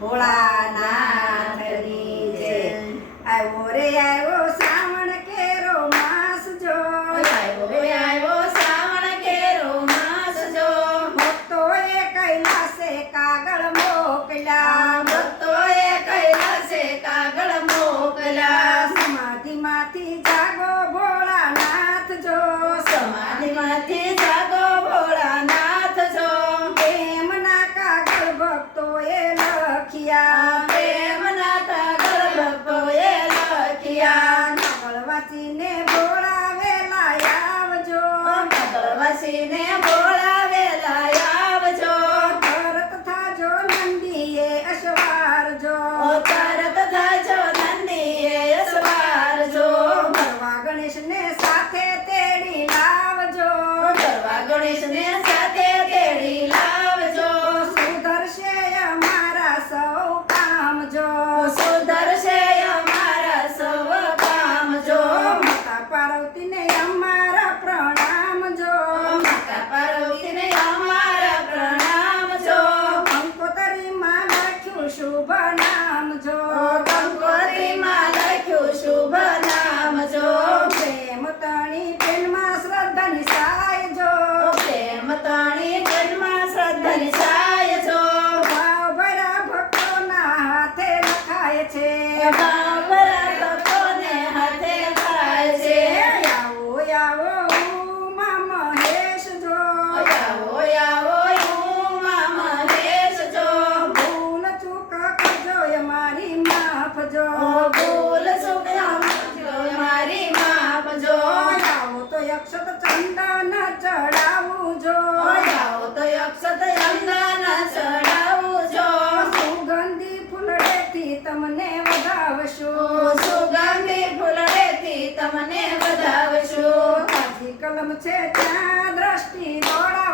ભોળાનાથની જય. આવ્યો રે આવ્યો શ્રાવણ કેરો માસ જો, આવ્યો રે આવ્યો શ્રાવણ કેરો માસ જો, ભક્તોએ કૈલાસે કાગળ મોકલ્યા, ભક્તોએ કૈલાસે કાગળ મોકલ્યા, સમાધિમાંથી જાગો ભોળાનાથ જો, સમાધિમાંથી જાગો ભોળાનાથ જો, પ્રેમના કાગળ ભક્તોએ લખ્યા, પ્રેમના કાગળ ભક્તોએ લખ્યા, કાગળ વાંચીને ભોળાવેલા આવજો, કાગળ વાંચીને ભોળાવેલા આવજો, ભરત થાજો નંદીએ અસવારજો, તરત થાજો નંદીએ અસવારજો, ભરવા ગણેશને સાથે તેડી લાવજો, ગરવા ગણેશને સાથે તેડી લાવજો, સુધરશે અમારા સૌ કામ જો, સુધરશે અમારા સૌ કામ જો, માતા પાર્વતીને અમારા પ્રણામ જો, માતા પાર્વતીને અમારા પ્રણામ જો, કંકોતરીમાં લખ્યું શુભ નામ જો, કંકોત્રીમાં લખ્યું શુભ નામ જો, પ્રેમ તણી પેનમાં શ્રદ્ધાની સાય જો, પ્રેમ તણી જન્મા શ્રદ્ધાની સાય જો, ભાવ ભર્યા ભક્તોના હાથે લખાય છે, બાબરા ભક્તોને હાથે ખાય છે, આવો આવો ઉમા મહેશ જો, આવો આવો ઉમા મહેશ જો, ભૂલ ચૂક કરજો અમારી માફ જો, ભૂલ ચૂક કરજો મારી માફ જો, આવો તો અક્ષત ચંદન ચડાવું જો, આવો તો અક્ષત ચંદન ચડાવું જો, સુગંધી ફૂલડેથી તમને વધાવશું, સુગંધી ફૂલડેથી તમને વધાવશું, તાજી કલમ છે ત્યાં દ્રષ્ટિ દોડા